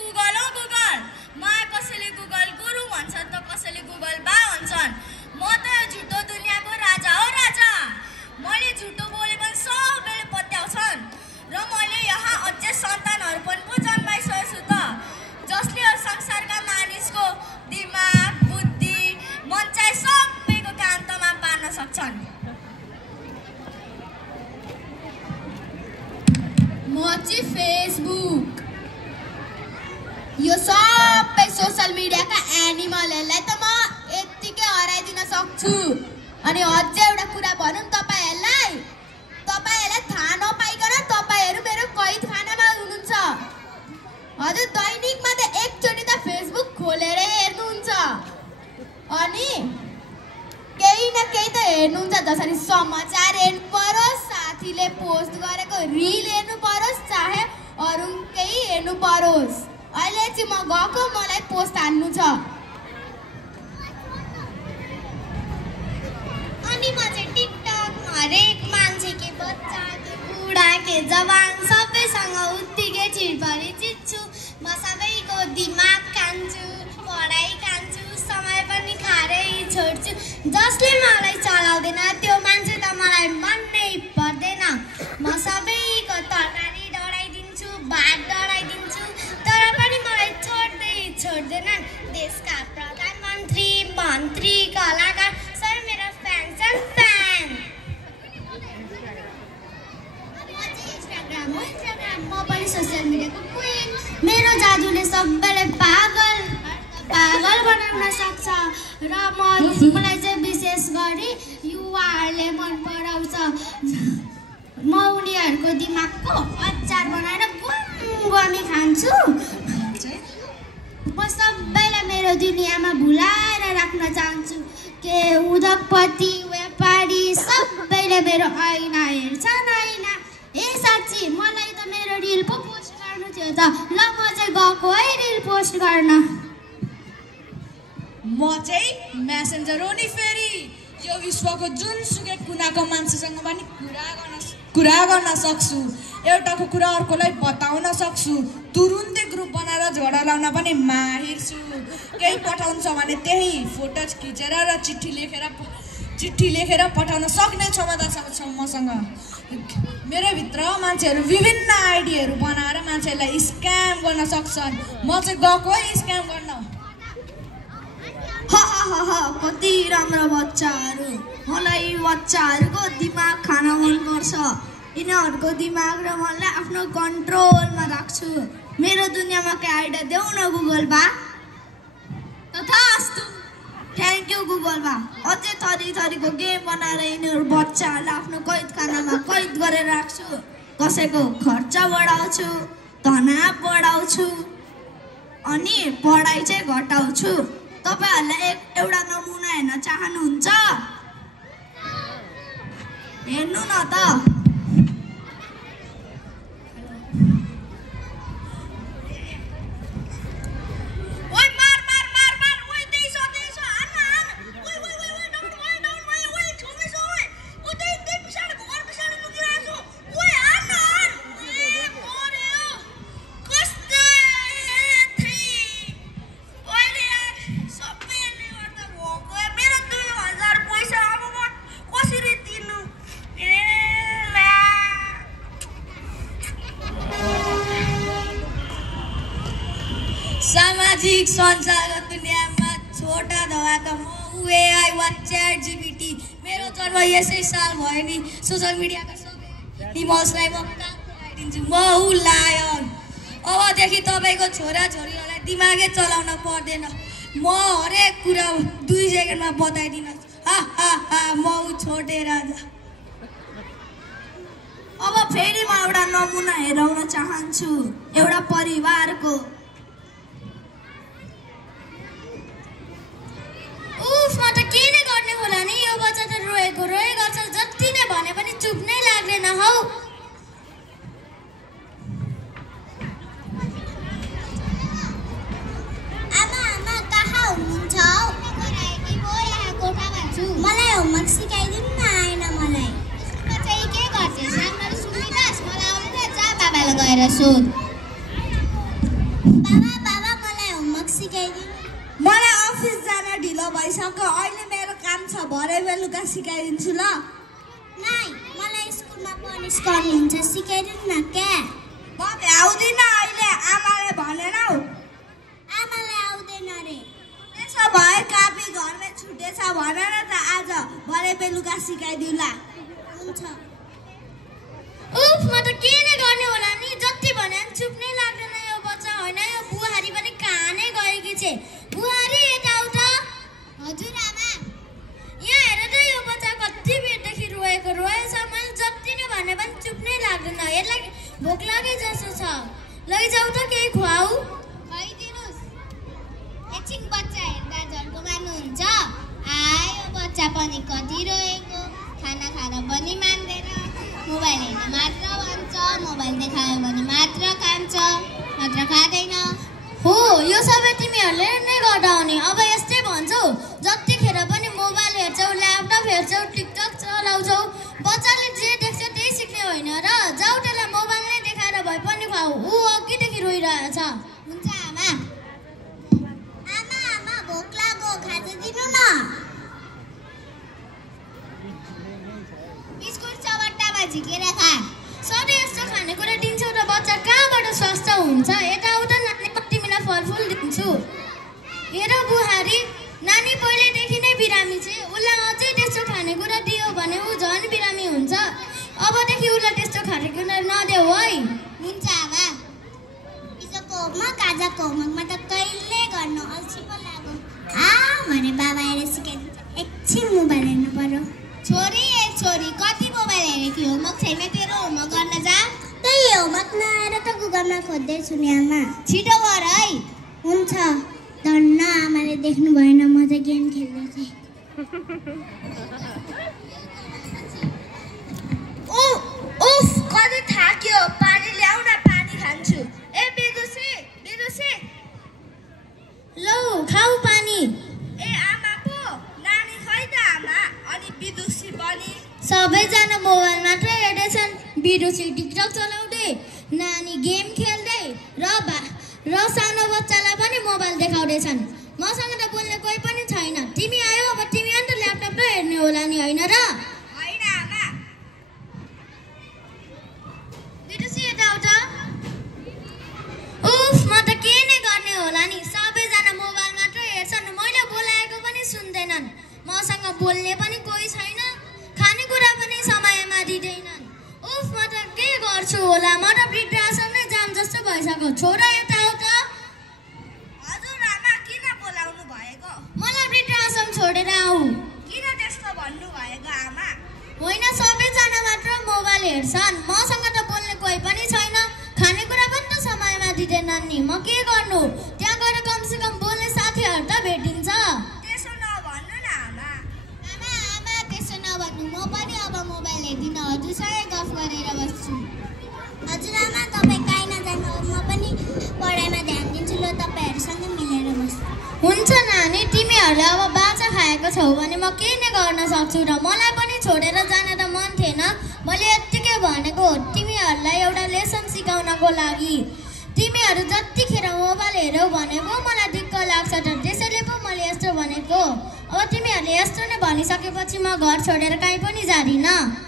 Google हो Google. मलाई कसैले गुगल गुरु भन्छन् त कसैले गुगल बा भन्छन्। म त झुटो दुनियाँको राजा हो राजा। मैले झुटो बोले पनि सबैले पत्याउँछन् र मैले यहाँ अझै सन्तानहरू पनि पो जन्माइसकेको छु त, जसले संसारका मानिसको दिमाग बुद्धि मन चाहिँ सबैको कान्तमा पार्न सक्छन्। म चाहिँ फेसबुक, यो सबै सोसल मिडियाका एनिमलहरूलाई त म यत्तिकै हराइदिन सक्छु। अनि अझै एउटा कुरा भनौँ तपाईँहरूलाई थाहा नपाइकन तपाईँहरू मेरो कैदखानामा हुनुहुन्छ। हजुर दैनिकमा त एकचोटि त फेसबुक खोलेरै हेर्नुहुन्छ, अनि केही न केही त हेर्नुहुन्छ। जसरी समाचार हेर्नु परोस्, साथीले पोस्ट गरेको रिल हेर्नु परोस्, चाहे अरू केही हेर्नु परोस्। अहिले चाहिँ म गएको, मलाई पोस्ट हान्नु छ। अनि म चाहिँ टिकटक हरेक मान्छे के बच्चा के बुढा के जवान सबैसँग उत्तिकै चिरपरी चिच्छु। म सबैको दिमाग कान्छु, पढाइ कान्छु, समय पनि खारै छोड्छु। जसले मलाई चलाउँदैन त्यो मान्छे त मलाई मनै पर्दैन। म सबैको तरकारी डढाइदिन्छु, भात डढाइदिन्छु, तर पनि मलाई छोड्दैनन्। देशका प्रधानमन्त्री मन्त्री कलाकार सबै मेरो फ्यान छन् फ्यान। इन्स्टाग्राम म पनि सोसियल मिडियाको क्विन। मेरो जादुले सबैलाई पागल बनाउन सक्छ र मलाई चाहिँ विशेष गरी युवाहरूले मन पराउँछ। म उनीहरूको दिमागको अचार बनाएर गमी खान्छु। म सबैलाई मेरो दुनियाँमा भुलाएर राख्न चाहन्छु। के उद्योगपति व्यापारी सबैले मेरो ऐना हेर्छन् ऐना। ए साँच्ची मलाई त मेरो रिल पो पोस्ट गर्नु थियो त। ल म चाहिँ गएको है रिल पोस्ट गर्न। म चाहिँ मेसेन्जर हो नि। फेरि यो विश्वको जुनसुकै कुनाको मान्छेसँग पनि कुरा गर्न सक्छु। एउटाको कुरा अर्कोलाई बताउन सक्छु। तुरुन्तै ग्रुप बनाएर झगडा लाउन पनि माहिर छु। केही पठाउँछ भने त्यही फोटो खिचेर र चिठी लेखेर पठाउन सक्ने क्षमता छ मसँग। मेरो भित्र मान्छेहरू विभिन्न आइडीहरू बनाएर मान्छेहरूलाई स्क्याम गर्न सक्छन्। म चाहिँ गएको है स्क्याम गर्न। कति राम्रो बच्चाहरू। मलाई बच्चाहरूको दिमाग खान मनपर्छ। यिनीहरूको दिमाग र मनलाई आफ्नो कन्ट्रोलमा राख्छु। मेरो दुनियाँमा के आइडिया देऊ न गुगल बा। तथास्तु। थ्याङ्क यू गुगल बा। अझै थरीको गेम बनाएर यिनीहरू बच्चाहरूलाई आफ्नो कैदखानामा कैद गरेर राख्छु। कसैको खर्च बढाउँछु, तनाव बढाउँछु, अनि पढाइ चाहिँ घटाउँछु। तपाईहरुलाई एउटा नमुना हेर्न चाहनुहुन्छ? हेर्नु न त। सामाजिक सञ्जालको दुनियाँमा छोटा धमाका म एआई वा च्याट जीपीटी। मेरो जन्म यसै साल भयो नि। सोशल मिडियाका सबै एनिमल्सलाई म काम गराइदिन्छु। म हु लायन। अबदेखि तपाईँको छोराछोरीहरूलाई दिमागै चलाउन पर्दैन। म हरेक कुरा 2 सेकेन्डमा बताइदिन। म हु छोटे राजा। अब फेरि म एउटा नमुना हेराउन चाहन्छु एउटा परिवारको। उफ म त के नै गर्ने होला नि। यो बच्चा त रोएको गर्छ। जति नै भने पनि चुप नै लाग्दैन हौ। आमा कहाँ हुनुहुन्छ हौ? यहाँ कोठामा छु। मलाई होमवर्क सिकाइदिनु न आएन मलाई। स्कुलमा चाहिँ के गर्छस्? राम्ररी सुनिनस्? मलाई आउँदैन। जा बाबालाई गएर सोध। बाबा मलाई होमवर्क सिकाइदिनु। मलाई अफिस जान ढिलो भइसक्यो। अहिले मेरो काम छ, भरे बेलुका सिकाइदिन्छु ल। नाइ, मलाई स्कुलमा पनिस गर्नुहुन्छ, सिकाइदिनु न क्या। म भ्याउँदिनँ अहिले, आमाले भनेन हौ। आमालाई आउँदैन रे। त्यसो भए कापी घरमै छुटेछ भनेर त आज भरे बेलुका सिकाइदिउँला। हुन्छ। उफ, म त के नै गर्ने होला नि, जति भने पनि चुप नै लाग्दैन यो बच्चा। होइन, यो बुहारी पनि कहाँ नै गएकी छे। बुहारी यता आऊ त। हजुर आमा। यहाँ हेर त, यो बच्चा कति बेरदेखि रोएको रोएछ। मैले जति नै भने पनि चुप नै लाग्दैन। यसलाई भोक लागे जस्तो छ। लैजाऊ त, केही खुवाऊ। खुवाइदिनुहोस्। एकछिन बच्चा हेर्दा झर्को मान्नुहुन्छ। आयो बच्चा पनि कति रोएको, खाना खान पनि मान्दैन, मोबाइल हेर्न मात्र भन्छ, मोबाइल देखायो भने मात्र खान्छ, नत्र खाँदैन। हो, यो सबै तिमीहरूले नै गर्दा हो नि। अब यस्तै भन्छौ, जतिखेर पनि मोबाइल हेर्छौ, ल्यापटप हेर्छौ, टिकटक चलाउँछौ। बच्चाले जे देख्छ त्यही सिक्ने होइन र। जाऊ, त्यसलाई मोबाइल नै देखाएर भए पनि खुवाऊ। ऊ अघिदेखि रोइरहेछ। हुन्छ आमा। आमा भोक लाग्यो, खाजा दिनु न। बिस्कुट चबट्टामा झिकेर खा। सधैँ यस्तो खानेकुरा दिन्छौ त बच्चा कहाँबाट स्वस्थ हुन्छ? यता उता नानी, तिमीलाई फलफुल दिन्छु। हेर बुहारी, नानी पहिल्यैदेखि नै बिरामी छे। उसलाई अझै त्यस्तो खानेकुरा दियो भने ऊ झन् बिरामी हुन्छ। अबदेखि उसलाई त्यस्तो खानेकुरा नदेऊ है। हुन्छ आमा। हिजोको होमवर्क आजको होमवर्कमा त कहिले गर्नु, अल्छी पो लाग्यो। भने बाबा हेरेर सिकाइदिन्छ। एकछिन मोबाइल हेर्नु पर्यो। छोरी कति मोबाइल हेरेको थियो? होमवर्क छैन तेरो, होमवर्क गर्न जा। त्यही होमवर्क नआएर त गुगलमा खोज्दैछु नि आमा। छिटो गर है। हुन्छ। धन्न आमाले देख्नु भएन, म त गेम खेल्दै थिएँ। उफ, कति थाक्यो। पानी ल्याउ न, पानी खान्छु। ए बिदुसी, लौ खाऊ पानी। ए आमा पो, नानी खै त आमा, अनि बिदुसी पनि। सबैजना मोबाइल मात्र हेर्दैछन्। बिरुसी टिकटक चलाउँदै, नानी गेम खेल्दै, र सानो बच्चालाई पनि मोबाइल देखाउँदैछन्। मसँग त बोल्ने कोही पनि छैन। तिमी आयो, अब तिमी अन्त ल्यापटप त हेर्ने होला नि, होइन र? होइन आमा। बिरुसी यता आऊ त। उफ, म त के नै गर्ने होला नि, सबैजना मोबाइल मात्र हेर्छन्। मैले बोलाएको पनि सुन्दैनन्। मसँग बोल्ने पनि कोही छैन, खानेकुरा पनि समयमा दिँदैनन्। उफ, म त के गर्छु होला? म त वृद्धाश्रम नै जाम जस्तो भइसक्यो। छोरा यता आऊ त। हजुर आमा, किन बोलाउनु भएको? मलाई वृद्धाश्रम छोडेर आऊ। किन त्यस्तो भन्नु भएको आमा? होइन, सबैजना मात्र मोबाइल हेर्छन्। मसँग त बोल्ने कोही पनि छैन, खानेकुरा पनि त समयमा दिँदैनन् नि। म के गर्नु? त्यहाँ गएर कमसेकम बोल्ने साथीहरू त भेटिन्छ। त्यसो नभन्नु न आमा। आमा त्यसो नभन्नु। म पनि अब मोबाइल हेर्दिनँ, हजुरसँगै गफ गरेर बस्छु। हजुर आमा, तपाईँ काहीँ नजानु, म पनि पढाइमा ध्यान दिन्छु ल, तपाईँहरूसँगै मिलेर बस्छु। हुन्छ नानी, तिमीहरूले अब बाचा खाएको छौ भने म के नै गर्न सक्छु र। मलाई पनि छोडेर जान त मन थिएन। मैले यत्तिकै भनेको हो तिमीहरूलाई एउटा लेसन सिकाउनको लागि। तिमीहरू जतिखेर मोबाइल हेरौ भनेको मलाई दिक्क लाग्छ त, त्यसैले पो मैले यस्तो भनेको। अब तिमीहरूले यस्तो नै भनिसकेपछि म घर छोडेर कहीँ पनि जाँदिनँ।